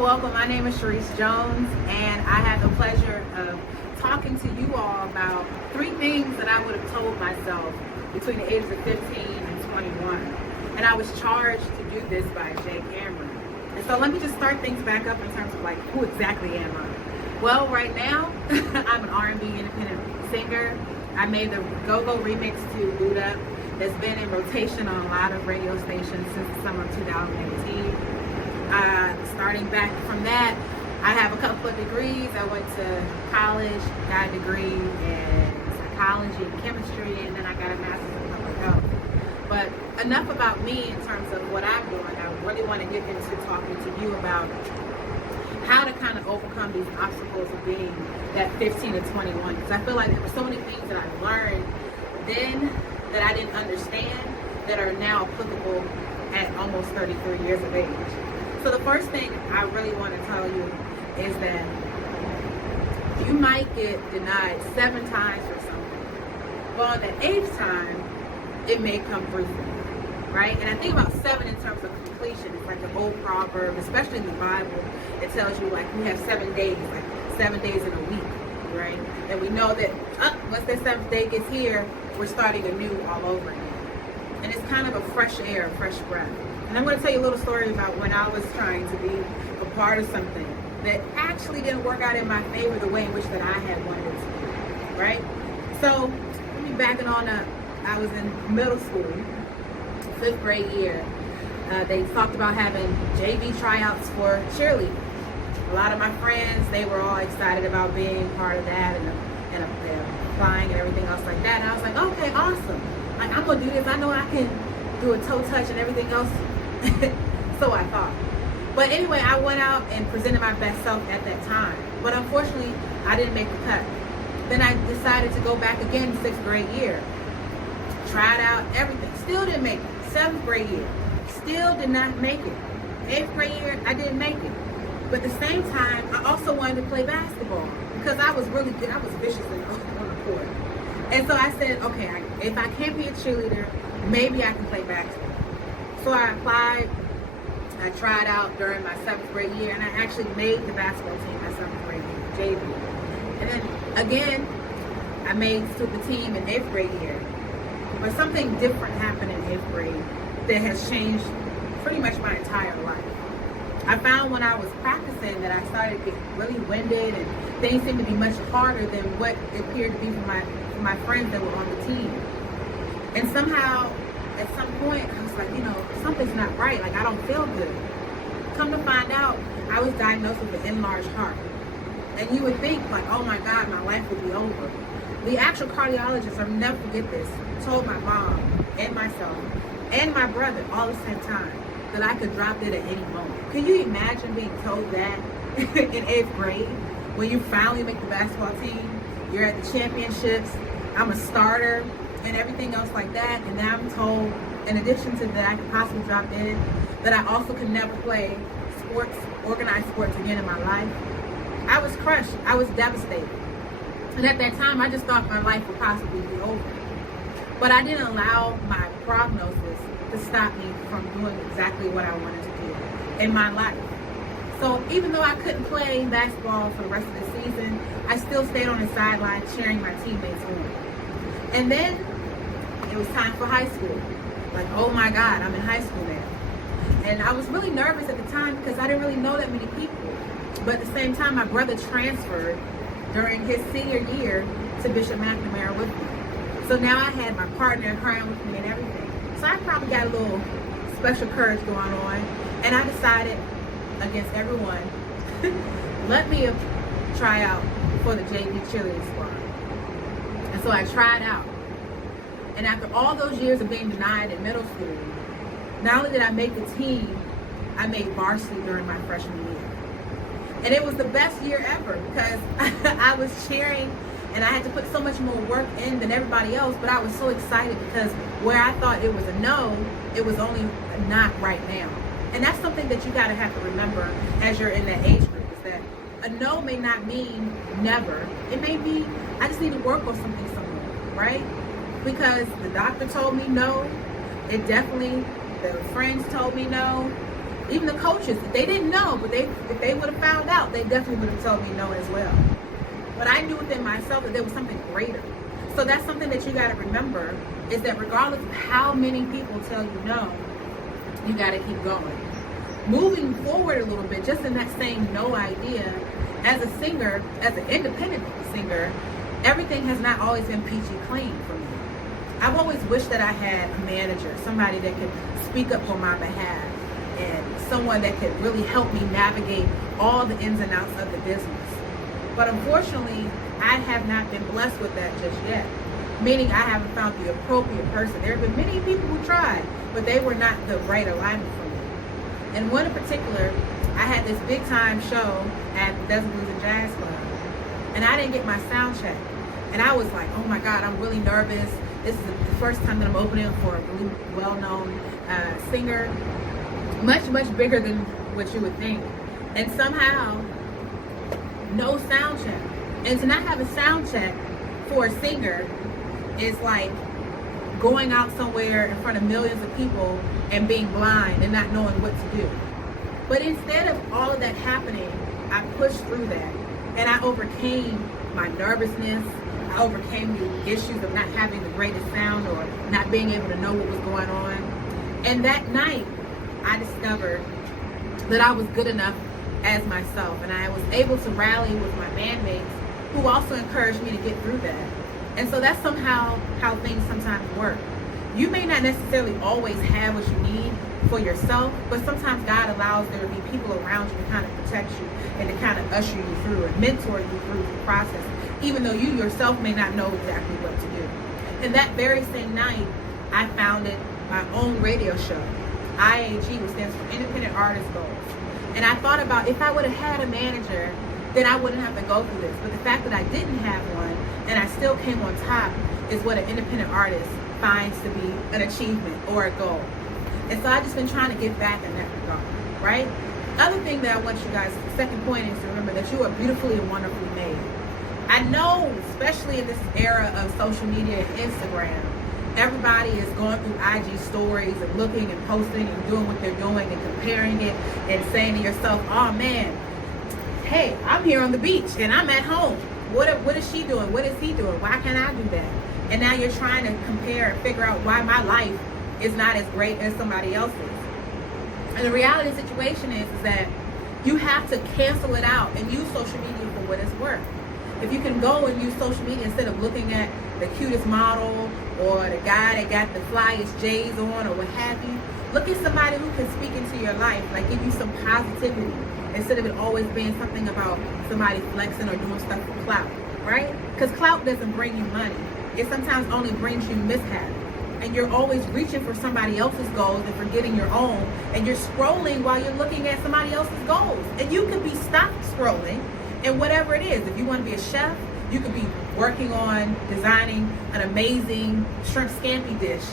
welcome. My name is Charis Jones, and I have the pleasure of talking to you all about 3 things that I would have told myself between the ages of 15 and 21. And I was charged to do this by Jay Cameron. And so let me just start things back up in terms of like, who exactly am I? Well, right now, I'm an R&B independent singer. I made the Go-Go remix to Boot Up that's been in rotation on a lot of radio stations since the summer of 2018. Starting back from that, I have a couple of degrees. I went to college, got a degree in psychology and chemistry, and then I got a master's in public health. But enough about me in terms of what I'm doing. I really want to get into talking to you about how to kind of overcome these obstacles of being that 15 to 21. Because I feel like there were so many things that I learned then that I didn't understand that are now applicable at almost 33 years of age. So the first thing I really want to tell you is that you might get denied 7 times for something. But on the 8th time, it may come through for you, right? And I think about 7 in terms of completion. It's like an old proverb, especially in the Bible. It tells you like we have 7 days, like 7 days in a week, right? And we know that once that 7th day gets here, we're starting anew all over again. And it's kind of a fresh air, a fresh breath. And I'm going to tell you a little story about when I was trying to be a part of something that actually didn't work out in my favor the way in which that I had wanted it to, right? So, let me backing on up. I was in middle school, 5th grade year. They talked about having JV tryouts for cheerleading. A lot of my friends, they were all excited about being part of that and applying and everything else like that. And I was like, okay, awesome. Like, I'm going to do this. I know I can do a toe touch and everything else. So I thought. But anyway, I went out and presented my best self at that time. But unfortunately, I didn't make the cut. Then I decided to go back again 6th grade year. Tried out everything. Still didn't make it. 7th grade year. Still did not make it. 8th grade year, I didn't make it. But at the same time, I also wanted to play basketball because I was really good. I was vicious on the court. And so I said, okay, if I can't be a cheerleader, maybe I can play basketball. So I applied. I tried out during my 7th grade year, and I actually made the basketball team my 7th grade year, JV. And then again, I made the team in 8th grade year. But something different happened in 8th grade that has changed pretty much my entire life. I found when I was practicing that I started to get really winded, and things seemed to be much harder than what it appeared to be for my friends that were on the team. And somehow, at some point, I was like, something's not right. Like, I don't feel good. Come to find out, I was diagnosed with an enlarged heart. And you would think, like, oh my God, my life would be over. The actual cardiologist, I'll never forget this, told my mom and myself and my brother all at the same time that I could drop dead at any moment. Can you imagine being told that in 8th grade when you finally make the basketball team? You're at the championships. I'm a starter and everything else like that. And now I'm told, in addition to that, I could possibly drop dead, that I also could never play sports, organized sports again in my life. I was crushed. I was devastated. And at that time, I just thought my life would possibly be over. But I didn't allow my prognosis to stop me from doing exactly what I wanted to do in my life. So even though I couldn't play basketball for the rest of the season, I still stayed on the sideline cheering my teammates on. And then it was time for high school. Like, oh my God, I'm in high school now. And I was really nervous at the time because I didn't really know that many people. But at the same time, my brother transferred during his senior year to Bishop McNamara with me. So now I had my partner crying with me and everything. So I probably got a little special courage going on. And I decided, against everyone, let me try out for the JV cheerleading squad. And so I tried out. And after all those years of being denied in middle school, not only did I make the team, I made varsity during my freshman year. And it was the best year ever because I was cheering and I had to put so much more work in than everybody else, but I was so excited because where I thought it was a no, it was only a not right now. And that's something that you gotta have to remember as you're in that age group, is that a no may not mean never. It may be, I just need to work on something somewhere, right? Because the doctor told me no, the friends told me no, Even the coaches, they didn't know, but if they would have found out, they definitely would have told me no as well. But I knew within myself that there was something greater. So that's something that you got to remember, is that regardless of how many people tell you no, you got to keep going. Moving forward a little bit, just in that same no idea, as a singer, as an independent singer, everything has not always been peachy clean for me. I've always wished that I had a manager, somebody that could speak up on my behalf, and someone that could really help me navigate all the ins and outs of the business. But unfortunately, I have not been blessed with that just yet, meaning I haven't found the appropriate person. There have been many people who tried, but they were not the right alignment for me. And one in particular, I had this big time show at the Desert Blues and Jazz Club, and I didn't get my sound check. And I was like, oh my God, I'm really nervous. This is the first time that I'm opening for a really well-known singer, much, much bigger than what you would think. And somehow, no sound check. And to not have a sound check for a singer is like going out somewhere in front of millions of people and being blind and not knowing what to do. But instead of all of that happening, I pushed through that, and I overcame my nervousness. I overcame the issues of not having the greatest sound or not being able to know what was going on. And that night, I discovered that I was good enough as myself, and I was able to rally with my bandmates who also encouraged me to get through that. And so that's somehow how things sometimes work. You may not necessarily always have what you need for yourself, but sometimes God allows there to be people around you to kind of protect you and to kind of usher you through and mentor you through the process, even though you yourself may not know exactly what to do. And that very same night, I founded my own radio show, IAG, which stands for Independent Artist Goals. And I thought about, if I would have had a manager, then I wouldn't have to go through this. But the fact that I didn't have one and I still came on top is what an independent artist finds to be an achievement or a goal. And so I've just been trying to give back in that regard, right? Other thing that I want you guys, the second point is to remember that you are beautifully and wonderfully made. I know, especially in this era of social media and Instagram, everybody is going through IG stories and looking and posting and doing what they're doing and comparing it and saying to yourself, oh man, hey, I'm here on the beach and I'm at home. What is she doing? What is he doing? Why can't I do that? And now you're trying to compare and figure out why my life is not as great as somebody else's. And the reality of the situation is that you have to cancel it out and use social media for what it's worth. If you can go and use social media instead of looking at the cutest model or the guy that got the flyest J's on or what have you, look at somebody who can speak into your life, like give you some positivity instead of it always being something about somebody flexing or doing stuff for clout, right? Because clout doesn't bring you money. It sometimes only brings you mishap. And you're always reaching for somebody else's goals and forgetting your own. And you're scrolling while you're looking at somebody else's goals. And you could be stopped scrolling and whatever it is. If you want to be a chef, you could be working on designing an amazing shrimp scampi dish.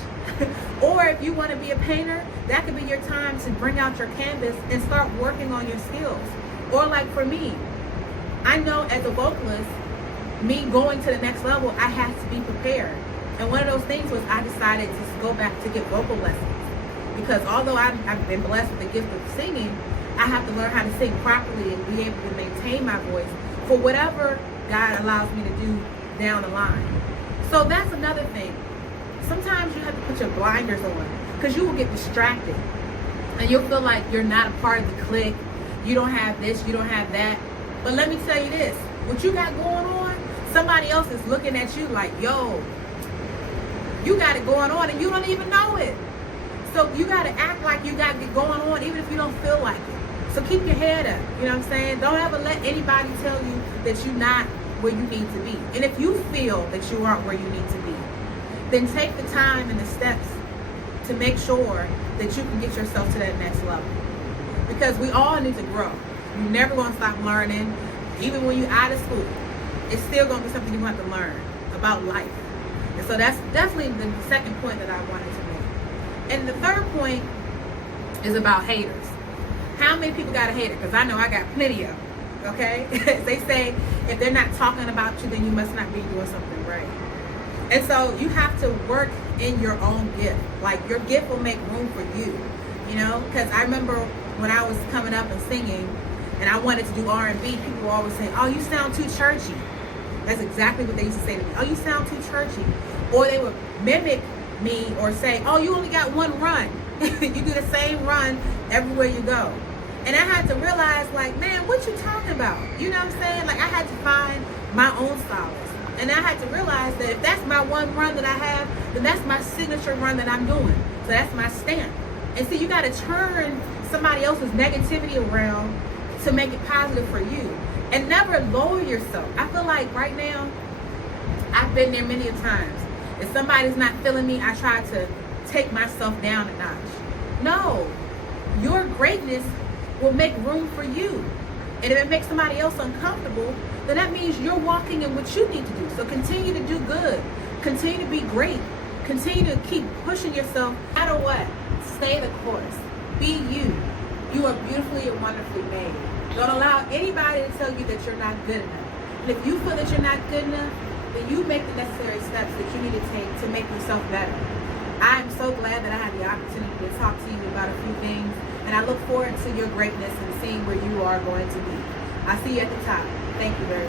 Or if you want to be a painter, that could be your time to bring out your canvas and start working on your skills. Or like for me, I know as a vocalist, me going to the next level, I have to be prepared. And one of those things was I decided to go back to get vocal lessons. Because although I've been blessed with the gift of singing, I have to learn how to sing properly and be able to maintain my voice for whatever God allows me to do down the line. So that's another thing. Sometimes you have to put your blinders on because you will get distracted. And you'll feel like you're not a part of the clique. You don't have this, you don't have that. But let me tell you this, what you got going on, somebody else is looking at you like, yo, you got it going on and you don't even know it. So you got to act like you got it going on even if you don't feel like it. So keep your head up, you know what I'm saying? Don't ever let anybody tell you that you're not where you need to be. And if you feel that you aren't where you need to be, then take the time and the steps to make sure that you can get yourself to that next level. Because we all need to grow. You're never going to stop learning. Even when you're out of school, it's still going to be something you have to learn about life. And so that's definitely the second point that I wanted to make. And the third point is about haters. How many people got a hater? Because I know I got plenty of them, okay? They say if they're not talking about you, then you must not be doing something right. And so you have to work in your own gift. Like your gift will make room for you, you know? Because I remember when I was coming up and singing, and I wanted to do R&B, people would always say, "Oh, you sound too churchy." That's exactly what they used to say to me. "Oh, you sound too churchy." Or they would mimic me or say, "Oh, you only got one run." You do the same run everywhere you go. And I had to realize, like, man, what you talking about? You know what I'm saying? Like, I had to find my own stylist. And I had to realize that if that's my one run that I have, then that's my signature run that I'm doing. So that's my stamp. And so you got to turn somebody else's negativity around to make it positive for you. And never lower yourself. I feel like right now, I've been there many a times. If somebody's not feeling me, I try to take myself down a notch. No, your greatness will make room for you. And if it makes somebody else uncomfortable, then that means you're walking in what you need to do. So continue to do good. Continue to be great. Continue to keep pushing yourself. No matter what, stay the course. Be you. You are beautifully and wonderfully made. Don't allow anybody to tell you that you're not good enough. And if you feel that you're not good enough, then you make the necessary steps that you need to take to make yourself better. I'm so glad that I had the opportunity to talk to you about a few things, and I look forward to your greatness and seeing where you are going to be. I see you at the top. Thank you very much.